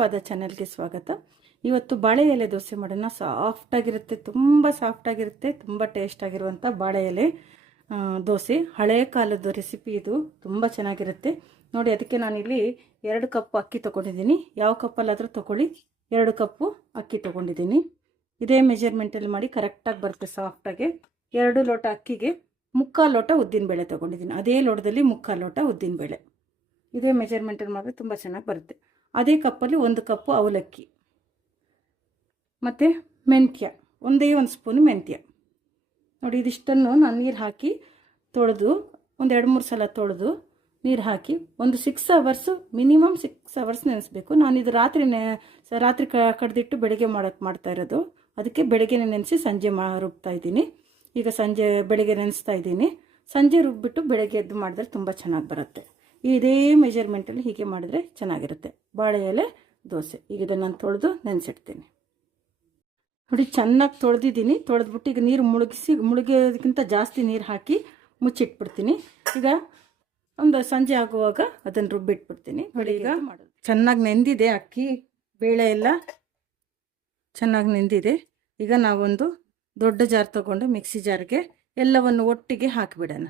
ಶ್ರೀಪಾದ ಚಾನಲ್ಗೆ ಸ್ವಾಗತ. ಇವತ್ತು ಬಾಳೆ ಎಲೆ ದೋಸೆ ಮಾಡೋಣ. ಸಾಫ್ಟಾಗಿರುತ್ತೆ ತುಂಬ ಸಾಫ್ಟಾಗಿರುತ್ತೆ ತುಂಬ ಟೇಸ್ಟ್ ಆಗಿರುವಂಥ ಬಾಳೆ ಎಲೆ ದೋಸೆ. ಹಳೆ ಕಾಲದ ರೆಸಿಪಿ ಇದು, ತುಂಬ ಚೆನ್ನಾಗಿರುತ್ತೆ. ನೋಡಿ, ಅದಕ್ಕೆ ನಾನಿಲ್ಲಿ ಎರಡು ಕಪ್ ಅಕ್ಕಿ ತೊಗೊಂಡಿದ್ದೀನಿ. ಯಾವ ಕಪ್ಪಲ್ಲಾದರೂ ತೊಗೊಳ್ಳಿ. ಎರಡು ಕಪ್ಪು ಅಕ್ಕಿ ತೊಗೊಂಡಿದ್ದೀನಿ. ಇದೇ ಮೆಜರ್ಮೆಂಟಲ್ಲಿ ಮಾಡಿ ಕರೆಕ್ಟಾಗಿ ಬರುತ್ತೆ ಸಾಫ್ಟಾಗಿ. ಎರಡು ಲೋಟ ಅಕ್ಕಿಗೆ ಮುಕ್ಕಾಲು ಲೋಟ ಉದ್ದಿನಬೇಳೆ ತೊಗೊಂಡಿದ್ದೀನಿ. ಅದೇ ಲೋಟದಲ್ಲಿ ಮುಕ್ಕಾಲು ಲೋಟ ಉದ್ದಿನಬೇಳೆ ಇದೇ ಮೆಜರ್ಮೆಂಟಲ್ಲಿ ಮಾಡಿದ್ರೆ ತುಂಬ ಚೆನ್ನಾಗಿ ಬರುತ್ತೆ. ಅದೇ ಕಪ್ಪಲ್ಲಿ ಒಂದು ಕಪ್ಪು ಅವಲಕ್ಕಿ. ಮತ್ತು ಮೆಂತ್ಯ, ಒಂದೇ ಒಂದು ಸ್ಪೂನ್ ಮೆಂತ್ಯ. ನೋಡಿ, ಇದಿಷ್ಟನ್ನು ನಾನು ನೀರು ಹಾಕಿ ತೊಳೆದು, ಒಂದು ಎರಡು ಮೂರು ಸಲ ತೊಳೆದು ನೀರು ಹಾಕಿ ಒಂದು six hours minimum six hours ನೆನೆಸ್ಬೇಕು. ನಾನು ಇದು ರಾತ್ರಿ ನೆ, ರಾತ್ರಿ ಕಡ್ದಿಟ್ಟು ಬೆಳಗ್ಗೆ ಮಾಡೋಕ್ಕೆ ಮಾಡ್ತಾ ಇರೋದು. ಅದಕ್ಕೆ ಬೆಳಗ್ಗೆ ನೆನೆಸಿ ಸಂಜೆ ಮಾ, ರುಬ್ತಾ ಇದ್ದೀನಿ. ಈಗ ಸಂಜೆ, ಬೆಳಗ್ಗೆ ನೆನೆಸ್ತಾ ಇದ್ದೀನಿ. ಸಂಜೆ ರುಬ್ಬಿಟ್ಟು ಬೆಳಗ್ಗೆ ಎದ್ದು ಮಾಡಿದ್ರೆ ತುಂಬ ಚೆನ್ನಾಗಿ ಬರುತ್ತೆ. ಇದೇ ಮೆಜರ್ಮೆಂಟಲ್ಲಿ ಹೀಗೆ ಮಾಡಿದ್ರೆ ಚೆನ್ನಾಗಿರುತ್ತೆ. ಬಾಳೆ ಎಲೆ ದೋಸೆ. ಈಗ ಇದನ್ನು ನಾನು ತೊಳೆದು ನೆನೆಸಿಡ್ತೀನಿ. ನೋಡಿ ಚೆನ್ನಾಗಿ ತೊಳೆದಿದ್ದೀನಿ. ತೊಳೆದ್ಬಿಟ್ಟು ಈಗ ನೀರು ಮುಳುಗಿಸಿ ಮುಳುಗೋದಕ್ಕಿಂತ ಜಾಸ್ತಿ ನೀರು ಹಾಕಿ ಮುಚ್ಚಿಟ್ಬಿಡ್ತೀನಿ. ಈಗ ಒಂದು ಸಂಜೆ ಆಗುವಾಗ ಅದನ್ನು ರುಬ್ಬಿಟ್ಬಿಡ್ತೀನಿ. ನೋಡಿ ಈಗ ಚೆನ್ನಾಗಿ ನೆಂದಿದೆ ಅಕ್ಕಿ ಬೇಳೆ ಎಲ್ಲ. ಚೆನ್ನಾಗಿ ನೆಂದಿದೆ. ಈಗ ನಾವೊಂದು ದೊಡ್ಡ ಜಾರ್ ತಗೊಂಡು ಮಿಕ್ಸಿ ಜಾರ್ಗೆ ಎಲ್ಲವನ್ನು ಒಟ್ಟಿಗೆ ಹಾಕಿಬಿಡೋಣ.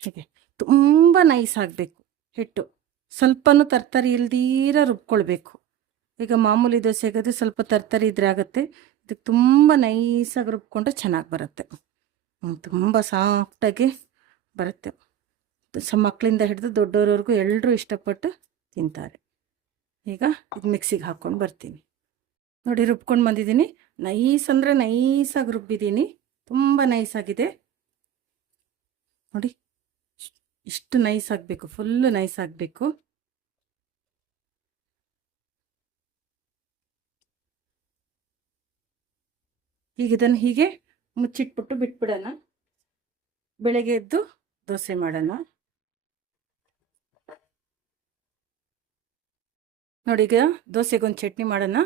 ಹೀಗೆ. ತುಂಬ ನೈಸ್ ಆಗಬೇಕು ಹಿಟ್ಟು. ಸ್ವಲ್ಪನೂ ತರ್ತರಿ ಇಲ್ದೀರ ರುಬ್ಕೊಳ್ಬೇಕು. ಈಗ ಮಾಮೂಲಿ ದೋಸೆಗದು ಸ್ವಲ್ಪ ತರ್ತರಿ ಇದ್ರೆ ಆಗುತ್ತೆ. ಇದಕ್ಕೆ ತುಂಬ ನೈಸಾಗಿ ರುಬ್ಕೊಂಡ್ರೆ ಚೆನ್ನಾಗಿ ಬರುತ್ತೆ. ತುಂಬ ಸಾಫ್ಟಾಗಿ ಬರುತ್ತೆ. ಸ ಮಕ್ಕಳಿಂದ ಹಿಡಿದು ದೊಡ್ಡವರವರೆಗೂ ಎಲ್ಲರೂ ಇಷ್ಟಪಟ್ಟು ತಿಂತಾರೆ. ಈಗ ಇದು ಮಿಕ್ಸಿಗೆ ಹಾಕ್ಕೊಂಡು ಬರ್ತೀನಿ. ನೋಡಿ ರುಬ್ಕೊಂಡು ಬಂದಿದ್ದೀನಿ. ನೈಸ್ ಅಂದರೆ ನೈಸಾಗಿ ರುಬ್ಬಿದ್ದೀನಿ. ತುಂಬ ನೈಸಾಗಿದೆ ನೋಡಿ. ಇಷ್ಟ್- ನೈಸ್ ಆಗಬೇಕು, ಫುಲ್ಲು ನೈಸ್ ಆಗಬೇಕು. ಈಗ ಇದನ್ನು ಹೀಗೆ ಮುಚ್ಚಿಟ್ಬಿಟ್ಟು ಬಿಟ್ಬಿಡೋಣ. ಬೆಳಗ್ಗೆ ಎದ್ದು ದೋಸೆ ಮಾಡೋಣ. ನೋಡಿ ಈಗ ದೋಸೆಗೊಂದು ಚಟ್ನಿ ಮಾಡೋಣ.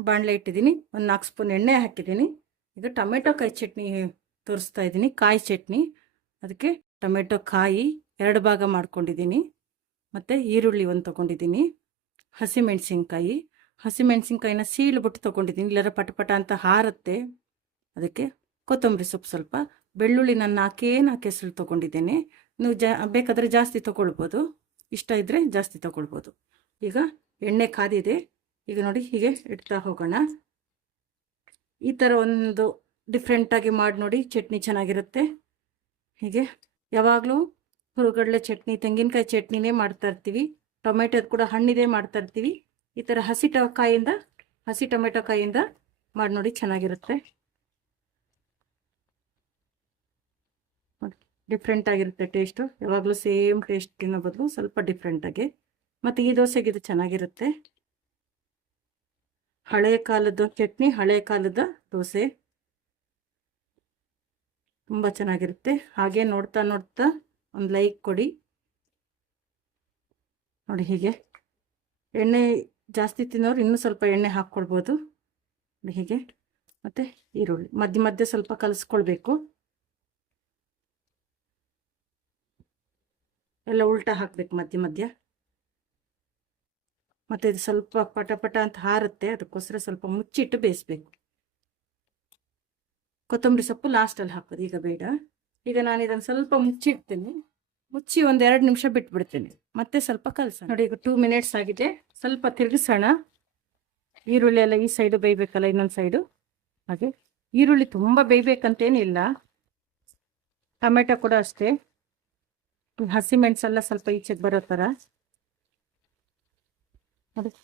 ಬಾಣಲೆ ಇಟ್ಟಿದ್ದೀನಿ, ಒಂದು ನಾಲ್ಕು ಸ್ಪೂನ್ ಎಣ್ಣೆ ಹಾಕಿದ್ದೀನಿ. ಇದು ಟೊಮೆಟೊ ಕಾಯಿ ಚಟ್ನಿ ತೋರಿಸ್ತಾ ಇದ್ದೀನಿ, ಕಾಯಿ ಚಟ್ನಿ. ಅದಕ್ಕೆ ಟೊಮೆಟೊ ಕಾಯಿ ಎರಡು ಭಾಗ ಮಾಡ್ಕೊಂಡಿದ್ದೀನಿ. ಮತ್ತು ಈರುಳ್ಳಿ ಒಂದು ತೊಗೊಂಡಿದ್ದೀನಿ. ಹಸಿಮೆಣಸಿನ್ಕಾಯಿ ಹಸಿಮೆಣಸಿನ್ಕಾಯಿನ ಸೀಳ್ಬಿಟ್ಟು ತೊಗೊಂಡಿದ್ದೀನಿ. ಇಲ್ಲರ ಪಟ ಅಂತ ಹಾರತ್ತೆ. ಅದಕ್ಕೆ ಕೊತ್ತಂಬರಿ ಸೊಪ್ಪು ಸ್ವಲ್ಪ. ಬೆಳ್ಳುಳ್ಳಿ ನಾನು ನಾಲ್ಕೇ ನಾಲ್ಕು ಹೆಸರು ತೊಗೊಂಡಿದ್ದೇನೆ. ನೀವು ಜಾ, ಬೇಕಾದರೆ ಜಾಸ್ತಿ ತೊಗೊಳ್ಬೋದು. ಇಷ್ಟ ಇದ್ದರೆ ಜಾಸ್ತಿ ತೊಗೊಳ್ಬೋದು. ಈಗ ಎಣ್ಣೆ ಕಾದಿದೆ. ಈಗ ನೋಡಿ ಹೀಗೆ ಇಡ್ತಾ ಹೋಗೋಣ. ಈ ಥರ ಒಂದು ಡಿಫ್ರೆಂಟಾಗಿ ಮಾಡಿ ನೋಡಿ ಚಟ್ನಿ ಚೆನ್ನಾಗಿರುತ್ತೆ. ಹೀಗೆ ಯಾವಾಗಲೂ ಹುರುಗಡಲೆ ಚಟ್ನಿ, ತೆಂಗಿನಕಾಯಿ ಚಟ್ನಿನೇ ಮಾಡ್ತಾ ಇರ್ತೀವಿ. ಟೊಮೆಟೋದು ಕೂಡ ಹಣ್ಣಿದೆ ಮಾಡ್ತಾ ಇರ್ತೀವಿ. ಈ ಥರ ಹಸಿ ಟ, ಕಾಯಿಂದ, ಹಸಿ ಟೊಮೆಟೊ ಕಾಯಿಂದ ಮಾಡಿ ನೋಡಿ ಚೆನ್ನಾಗಿರುತ್ತೆ. ಡಿಫ್ರೆಂಟ್ ಆಗಿರುತ್ತೆ ಟೇಸ್ಟು ಯಾವಾಗಲೂ ಸೇಮ್ ಟೇಸ್ಟ್ ಬದಲು ಸ್ವಲ್ಪ ಡಿಫ್ರೆಂಟಾಗಿ ಮತ್ತು ಈ ದೋಸೆಗೆ ಇದು ಚೆನ್ನಾಗಿರುತ್ತೆ. ಹಳೆಯ ಕಾಲದ ಚಟ್ನಿ ಹಳೆಯ ಕಾಲದ ದೋಸೆ. ತುಂಬ ಚೆನ್ನಾಗಿರುತ್ತೆ. ಹಾಗೆ ನೋಡ್ತಾ ನೋಡ್ತಾ ಒಂದು ಲೈಕ್ ಕೊಡಿ. ನೋಡಿ ಹೀಗೆ. ಎಣ್ಣೆ ಜಾಸ್ತಿ ತಿನ್ನೋರು ಇನ್ನೂ ಸ್ವಲ್ಪ ಎಣ್ಣೆ ಹಾಕ್ಕೊಳ್ಬೋದು ನೋಡಿ ಹೀಗೆ. ಮತ್ತು ಈರುಳ್ಳಿ. ಮಧ್ಯ ಮಧ್ಯೆ ಸ್ವಲ್ಪ ಕಲಿಸ್ಕೊಳ್ಬೇಕು. ಎಲ್ಲ ಉಲ್ಟಾ ಹಾಕ್ಬೇಕು ಮಧ್ಯ ಮಧ್ಯ. ಮತ್ತು ಇದು ಸ್ವಲ್ಪ ಪಟ ಪಟ ಅಂತ ಹಾರುತ್ತೆ. ಅದಕ್ಕೋಸ್ಕರ ಸ್ವಲ್ಪ ಮುಚ್ಚಿಟ್ಟು ಬೇಯಿಸ್ಬೇಕು. ಕೊತ್ತಂಬರಿ ಸೊಪ್ಪು ಲಾಸ್ಟಲ್ಲಿ ಹಾಕೋದು. ಈಗ ಬೇಡ. ಈಗ ನಾನು ಇದನ್ನು ಸ್ವಲ್ಪ ಮುಚ್ಚಿಡ್ತೀನಿ. ಮುಚ್ಚಿ ಒಂದು ಎರಡು ನಿಮಿಷ ಬಿಟ್ಬಿಡ್ತೀನಿ. ಮತ್ತೆ ಸ್ವಲ್ಪ ಕಲಸ ನೋಡಿ, ಈಗ ಟೂ ಮಿನಿಟ್ಸ್ ಆಗಿದೆ. ಸ್ವಲ್ಪ ತಿರುಗಿಸೋಣ. ಈರುಳ್ಳಿ ಎಲ್ಲ ಈ ಸೈಡು ಬೇಯಬೇಕಲ್ಲ, ಇನ್ನೊಂದು ಸೈಡು ಹಾಗೆ. ಈರುಳ್ಳಿ ತುಂಬ ಬೇಯಬೇಕಂತೇನಿಲ್ಲ. ಟೊಮೆಟೊ ಕೂಡ ಅಷ್ಟೇ. ಹಸಿಮೆಣಸೆಲ್ಲ ಸ್ವಲ್ಪ ಈಚೆಗೆ ಬರೋ ಥರ ಸ್ವಲ್ಪ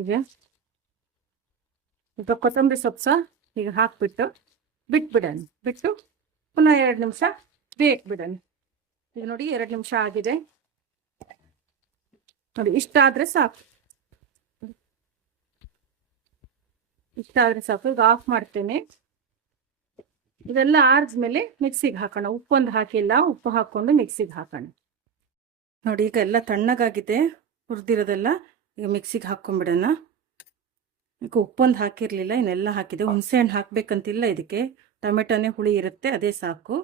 ಈಗ ಕೊತ್ತಂಬರಿ ಸೊಪ್ಪು ಸಹ ಈಗ ಹಾಕ್ಬಿಟ್ಟು ಬಿಟ್ಬಿಡೋಣ. ಬಿಟ್ಟು ಪುನಃ ಎರಡು ನಿಮಿಷ ಬೇಕು ಬಿಡೋಣ. ಈಗ ನೋಡಿ ಎರಡು ನಿಮಿಷ ಆಗಿದೆ. ನೋಡಿ, ಇಷ್ಟ ಆದರೆ ಸಾಕು. ಇಷ್ಟ ಆದರೆ ಸಾಕು. ಈಗ ಆಫ್ ಮಾಡ್ತೇನೆ. ಇದೆಲ್ಲ ಆರಿದ್ಮೇಲೆ ಮಿಕ್ಸಿಗೆ ಹಾಕೋಣ. ಉಪ್ಪೊಂದು ಹಾಕಿಲ್ಲ. ಉಪ್ಪು ಹಾಕ್ಕೊಂಡು ಮಿಕ್ಸಿಗೆ ಹಾಕೋಣ. ನೋಡಿ, ಈಗ ಎಲ್ಲ ತಣ್ಣಗಾಗಿದೆ. ಹುರಿದಿರೋದೆಲ್ಲ ಈಗ ಮಿಕ್ಸಿಗೆ ಹಾಕ್ಕೊಂಬಿಡೋಣ ಈಗ ಉಪ್ಪೊಂದು ಹಾಕಿರಲಿಲ್ಲ, ಇನ್ನೆಲ್ಲ ಹಾಕಿದೆ. ಹುಣಸೆ ಹಣ್ಣು ಹಾಕಬೇಕಂತಿಲ್ಲ ಇದಕ್ಕೆ. ಟೊಮೆಟೊನೇ ಹುಳಿ ಇರುತ್ತೆ, ಅದೇ ಸಾಕು.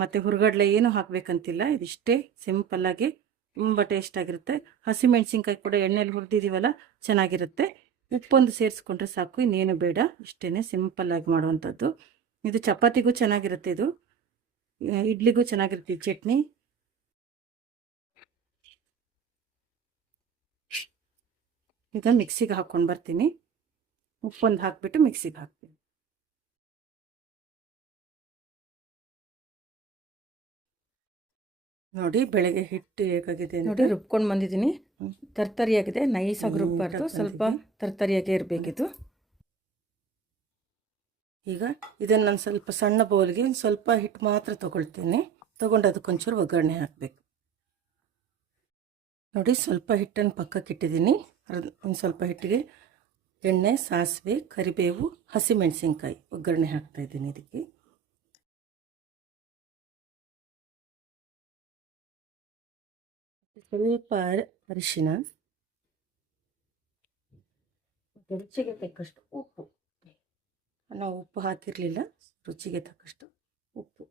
ಮತ್ತು ಹುರ್ಗಡ್ಲೆ ಏನೂ ಹಾಕಬೇಕಂತಿಲ್ಲ, ಇದಿಷ್ಟೇ ಸಿಂಪಲ್ಲಾಗಿ ತುಂಬ ಟೇಸ್ಟ್ ಆಗಿರುತ್ತೆ. ಹಸಿಮೆಣ್ಸಿನ್ಕಾಯಿ ಕೂಡ ಎಣ್ಣೆಲಿ ಹುರಿದಿದ್ದೀವಲ್ಲ ಚೆನ್ನಾಗಿರುತ್ತೆ. ಉಪ್ಪೊಂದು ಸೇರಿಸ್ಕೊಂಡ್ರೆ ಸಾಕು, ಇನ್ನೇನು ಬೇಡ. ಇಷ್ಟೇ ಸಿಂಪಲ್ಲಾಗಿ ಮಾಡುವಂಥದ್ದು. ಇದು ಚಪಾತಿಗೂ ಚೆನ್ನಾಗಿರುತ್ತೆ ಇದು. ಇಡ್ಲಿಗೂ ಚೆನ್ನಾಗಿರುತ್ತೆ ಚಟ್ನಿ. ಈಗ ಮಿಕ್ಸಿಗೆ ಹಾಕ್ಕೊಂಡು ಬರ್ತೀನಿ. ಉಪ್ಪೊಂದು ಹಾಕ್ಬಿಟ್ಟು ಮಿಕ್ಸಿಗೆ ಹಾಕ್ತೀನಿ. ನೋಡಿ ಬೆಳಗ್ಗೆ ಹಿಟ್ಟು ಹೇಗಾಗಿದೆ ನೋಡಿ ರುಬ್ಕೊಂಡು ಬಂದಿದ್ದೀನಿ. ತರ್ತರಿಯಾಗಿದೆ. ನೈಸ್ ಆಗಿ ರುಬ್ಬಾರ್ದು. ಸ್ವಲ್ಪ ತರ್ತರಿಯಾಗೆ ಇರಬೇಕಿದು. ಈಗ ಇದನ್ನು ನಾನು ಸ್ವಲ್ಪ ಸಣ್ಣ ಬೌಲ್ಗೆ ಒಂದ್ ಸ್ವಲ್ಪ ಹಿಟ್ಟು ಮಾತ್ರ ತಗೊಳ್ತೀನಿ. ತಗೊಂಡು ಅದಕ್ಕೊಂಚೂರು ಒಗ್ಗರಣೆ ಹಾಕಬೇಕು. ನೋಡಿ ಸ್ವಲ್ಪ ಹಿಟ್ಟನ್ನು ಪಕ್ಕಕ್ಕೆ ಇಟ್ಟಿದ್ದೀನಿ ಅರ್ಧ ಒಂದು ಸ್ವಲ್ಪ ಹಿಟ್ಟಿಗೆ ಎಣ್ಣೆ, ಸಾಸಿವೆ, ಕರಿಬೇವು, ಹಸಿಮೆಣಸಿನ್ಕಾಯಿ ಒಗ್ಗರಣೆ ಹಾಕ್ತಾ ಇದ್ದೀನಿ ಇದಕ್ಕೆ. ಸ್ವಲ್ಪ ಅರಿಶಿನ. ರುಚಿಗೆ ತಕ್ಕಷ್ಟು ಉಪ್ಪು. ನಾವು ಉಪ್ಪು ಹಾಕಿರಲಿಲ್ಲ, ರುಚಿಗೆ ತಕ್ಕಷ್ಟು ಉಪ್ಪು.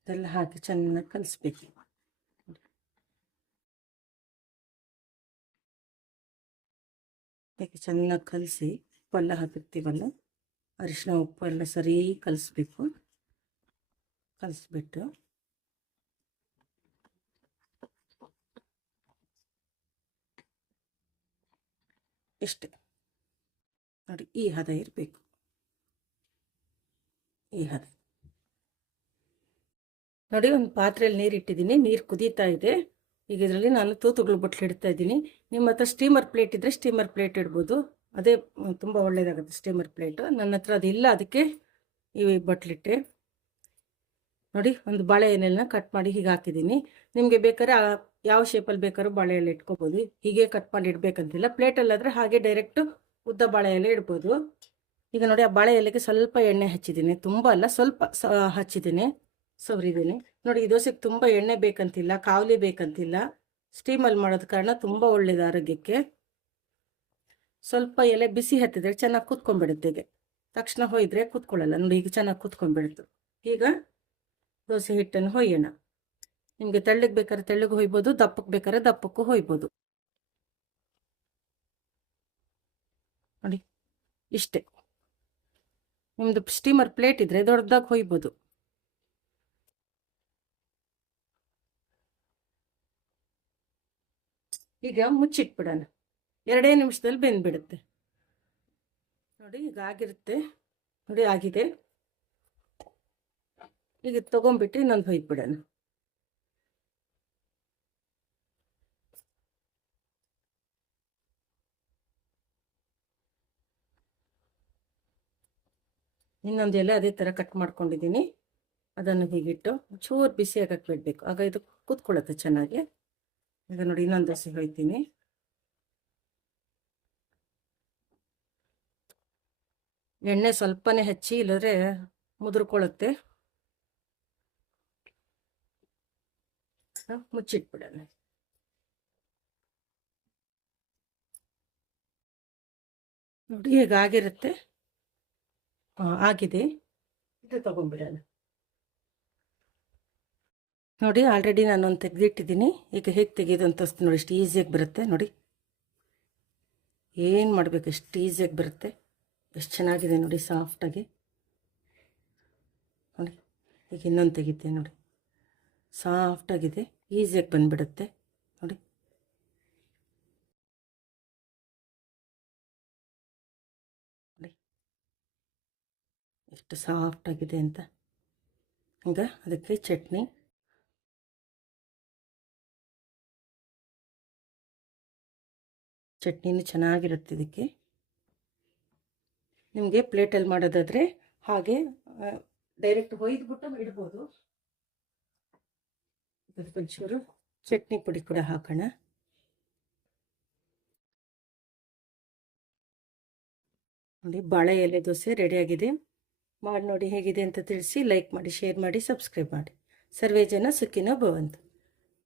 ಇದೆಲ್ಲ ಹಾಕಿ ಚೆನ್ನಾಗಿ ಕಲಿಸ್ಬೇಕು. ಹೀಗೆ ಚೆನ್ನಾಗಿ ಕಲಸಿ ಉಪ್ಪೆಲ್ಲ ಹಾಕಿರ್ತೀವಲ್ಲ ಅರಿಶಿನ ಉಪ್ಪು ಎಲ್ಲ ಸರಿ ಕಲಿಸ್ಬೇಕು. ಕಲಿಸ್ಬಿಟ್ಟು. ಇಷ್ಟೆ. ನೋಡಿ, ಈ ಹದ ಇರಬೇಕು. ಈ ಹದ. ನೋಡಿ, ಒಂದು ಪಾತ್ರೆಯಲ್ಲಿ ನೀರು ಇಟ್ಟಿದ್ದೀನಿ ನೀರು ಕುದೀತಾ ಇದೆ. ಈಗ ಇದರಲ್ಲಿ ನಾನು ತೂತುಗಳು ಬಟ್ಲು ಇಡ್ತಾ ಇದ್ದೀನಿ. ನಿಮ್ಮ ಹತ್ರ ಸ್ಟೀಮರ್ ಪ್ಲೇಟ್ ಇದ್ದರೆ ಸ್ಟೀಮರ್ ಪ್ಲೇಟ್ ಇಡ್ಬೋದು. ಅದೇ ತುಂಬ ಒಳ್ಳೆಯದಾಗುತ್ತೆ ಸ್ಟೀಮರ್ ಪ್ಲೇಟು ನನ್ನ ಹತ್ರ ಅದಿಲ್ಲ ಅದಕ್ಕೆ ಈ ಬಟ್ಲಿಟ್ಟೆ ನೋಡಿ, ಒಂದು ಬಾಳೆ ಎಲೆನ ಕಟ್ ಮಾಡಿ ಹೀಗೆ ಹಾಕಿದ್ದೀನಿ. ನಿಮಗೆ ಬೇಕಾದ್ರೆ ಯಾವ ಶೇಪಲ್ಲಿ ಬೇಕಾದ್ರೂ ಬಾಳೆ ಎಲೆ ಇಟ್ಕೋಬೋದು. ಹೀಗೆ ಕಟ್ ಮಾಡಿ ಇಡಬೇಕಂತಿಲ್ಲ. ಪ್ಲೇಟಲ್ಲಾದರೆ ಹಾಗೆ ಡೈರೆಕ್ಟು ಉದ್ದ ಬಾಳೆ ಎಲೆ ಇಡ್ಬೋದು. ಈಗ ನೋಡಿ, ಆ ಬಾಳೆ ಎಲೆಗೆ ಸ್ವಲ್ಪ ಎಣ್ಣೆ ಹಚ್ಚಿದ್ದೀನಿ. ತುಂಬ ಅಲ್ಲ, ಸ್ವಲ್ಪ ಸ ಹಚ್ಚಿದ್ದೀನಿ. ಸವರಿದ್ದೀನಿ. ನೋಡಿ, ಈ ದೋಸೆಗೆ ತುಂಬ ಎಣ್ಣೆ ಬೇಕಂತಿಲ್ಲ, ಕಾವಲಿ ಬೇಕಂತಿಲ್ಲ. ಸ್ಟೀಮಲ್ಲಿ ಮಾಡೋದ ಕಾರಣ ತುಂಬ ಒಳ್ಳೇದು ಆರೋಗ್ಯಕ್ಕೆ. ಸ್ವಲ್ಪ ಎಲೆ ಬಿಸಿ ಹತ್ತಿದ್ರೆ ಚೆನ್ನಾಗಿ ಕೂತ್ಕೊಂಡ್ಬಿಡುತ್ತೆ ಈಗ ತಕ್ಷಣ ಹೊಯ್ದ್ರೆ ಕೂತ್ಕೊಳ್ಳಲ್ಲ. ನೋಡಿ, ಈಗ ಚೆನ್ನಾಗಿ ಕೂತ್ಕೊಂಡ್ಬಿಡ್ತು ಈಗ ದೋಸೆ ಹಿಟ್ಟನ್ನು ಹೊಯ್ಯೋಣ. ನಿಮಗೆ ತೆಳ್ಳಗೆ ಬೇಕಾದ್ರೆ ತೆಳ್ಳಗೆ ಹೊಯ್ಬೋದು ದಪ್ಪಕ್ಕೆ ಬೇಕಾದ್ರೆ ದಪ್ಪಕ್ಕೂ ಹೊಯ್ಬೋದು. ನೋಡಿ, ಇಷ್ಟೇ. ನಿಮ್ಮದು ಸ್ಟೀಮರ್ ಪ್ಲೇಟ್ ಇದ್ರೆ ದೊಡ್ಡದಾಗಿ ಹೊಯ್ಬೋದು. ಈಗ ಮುಚ್ಚಿಟ್ಬಿಡೋಣ. ಎರಡೇ ನಿಮಿಷದಲ್ಲಿ ಬೆಂದ್ಬಿಡುತ್ತೆ. ನೋಡಿ, ಈಗ ಆಗಿರುತ್ತೆ. ನೋಡಿ, ಆಗಿದೆ. ಈಗ ತೊಗೊಂಬಿಟ್ಟು ಇನ್ನೊಂದು ಹೊಯ್ದ್ಬಿಡೋಣ. ಇನ್ನೊಂದು ಎಲೆ ಅದೇ ಥರ ಕಟ್ ಮಾಡ್ಕೊಂಡಿದ್ದೀನಿ. ಅದನ್ನು ಹೀಗಿಟ್ಟು ಚೂರು ಬಿಸಿ ಆಗಕ್ಕೆ ಬಿಡಬೇಕು. ಆಗ ಇದು ಕೂತ್ಕೊಳ್ಳುತ್ತೆ ಚೆನ್ನಾಗಿ. ಈಗ ನೋಡಿ ಇನ್ನೊಂದು ದೋಸೆ ಹೊಯ್ತೀನಿ ಎಣ್ಣೆ ಸ್ವಲ್ಪನೇ ಹೆಚ್ಚಿ ಇಲ್ಲದ್ರೆ ಮುದುರ್ಕೊಳ್ಳುತ್ತೆ. ಮುಚ್ಚಿಟ್ಬಿಡೋಣ. ನೋಡಿ ಈಗ ಆಗಿರುತ್ತೆ ಆಗಿದೆ. ಇದು ತಗೊಂಡ್ಬಿಡೋಣ. ನೋಡಿ ಆಲ್ರೆಡಿ ನಾನೊಂದು ತೆಗೆದಿಟ್ಟಿದ್ದೀನಿ. ಈಗ ಹೇಗೆ ತೆಗೆಯೋದು ಅಂತ ನೋಡಿ ಇಷ್ಟು ಈಸಿಯಾಗಿ ಬರುತ್ತೆ, ನೋಡಿ. ಏನು ಮಾಡಬೇಕು, ಎಷ್ಟು ಈಸಿಯಾಗಿ ಬರುತ್ತೆ. ಎಷ್ಟು ಚೆನ್ನಾಗಿದೆ ನೋಡಿ ಸಾಫ್ಟಾಗಿ ನೋಡಿ, ಈಗ ಇನ್ನೊಂದು ತೆಗಿತೆ ನೋಡಿ. ಸಾಫ್ಟಾಗಿದೆ ಈಸಿಯಾಗಿ ಬಂದುಬಿಡುತ್ತೆ, ನೋಡಿ. ನೋಡಿ. ಎಷ್ಟು ಸಾಫ್ಟಾಗಿದೆ ಅಂತ. ಈಗ ಅದಕ್ಕೆ ಚಟ್ನಿ. ಚಟ್ನಿನೂ ಚೆನ್ನಾಗಿರುತ್ತೆ ಇದಕ್ಕೆ. ನಿಮಗೆ ಪ್ಲೇಟಲ್ಲಿ ಮಾಡೋದಾದರೆ ಹಾಗೆ ಡೈರೆಕ್ಟ್ ಹೊಯ್ದುಬಿಟ್ಟು ಇಡ್ಬೋದು. ಒಂಚೂರು ಚಟ್ನಿ ಪುಡಿ ಕೂಡ ಹಾಕೋಣ. ನೋಡಿ, ಬಾಳೆ ಎಲೆ ದೋಸೆ ರೆಡಿಯಾಗಿದೆ ಮಾಡಿ ನೋಡಿ ಹೇಗಿದೆ ಅಂತ ತಿಳಿಸಿ ಲೈಕ್ ಮಾಡಿ ಶೇರ್ ಮಾಡಿ ಸಬ್ಸ್ಕ್ರೈಬ್ ಮಾಡಿ. ಸರ್ವೇ ಜನ ಸುಖಿನೋ ಭವಂತು.